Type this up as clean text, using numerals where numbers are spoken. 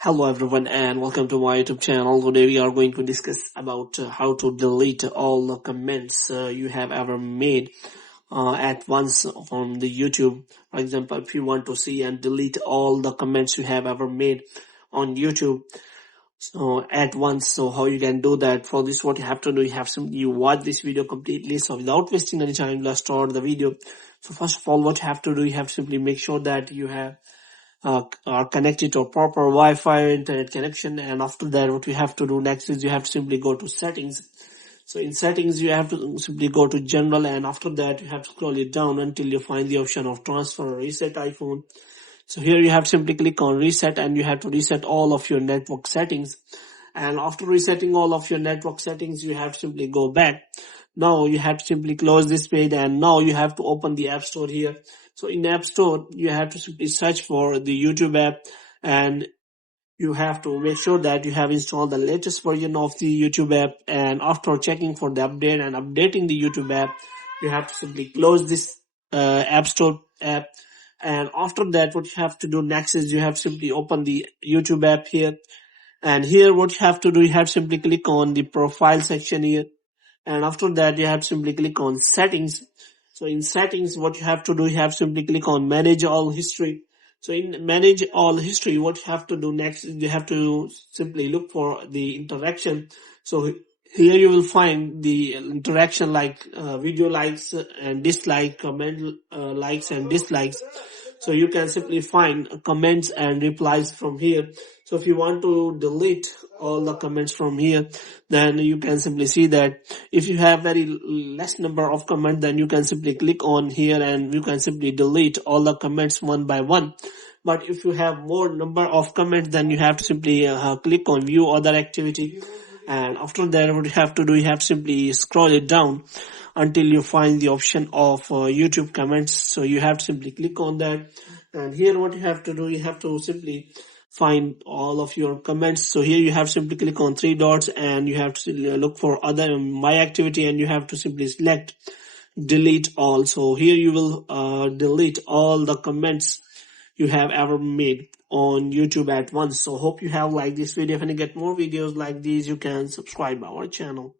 Hello everyone and welcome to my YouTube channel. Today we are going to discuss about how to delete all the comments you have ever made at once from the YouTube. For example, if you want to see and delete all the comments you have ever made on YouTube at once, so how you can do that? For this, what you have to do, you watch this video completely. So without wasting any time, let's start the video. So first of all, what you have to do, you have to simply make sure that you have are connected to a proper Wi-Fi internet connection, and after that what you have to do next is you have to simply go to settings. So in settings you have to simply go to general, and after that you have to scroll it down until you find the option of transfer or reset iPhone. So here you have to simply click on reset, and you have to reset all of your network settings. And after resetting all of your network settings, you have to simply go back. Now you have to simply close this page, and now you have to open the App Store here. So in App Store, you have to simply search for the YouTube app, and you have to make sure that you have installed the latest version of the YouTube app. And after checking for the update and updating the YouTube app, you have to simply close this App Store app. And after that, what you have to do next is you have to simply open the YouTube app here. And here what you have to do, you have to simply click on the profile section here. And after that, you have to simply click on settings. So in settings, what you have to do, you have to simply click on manage all history. So in manage all history, what you have to do next is you have to simply look for the interaction. So here you will find the interaction like video likes and dislike, comment likes and dislikes. So you can simply find comments and replies from here. So if you want to delete all the comments from here, then you can simply see that if you have very less number of comments, then you can simply click on here and you can simply delete all the comments one by one. But if you have more number of comments, then you have to simply click on view other activity. And after that, what you have to do, you have to simply scroll it down until you find the option of YouTube comments. So you have to simply click on that. And here what you have to do, you have to simply find all of your comments. So here you have to simply click on three dots, and you have to look for other my activity, and you have to simply select delete all. So here you will delete all the comments you have ever made on YouTube at once. So hope you have liked this video. If you get more videos like these, you can subscribe our channel.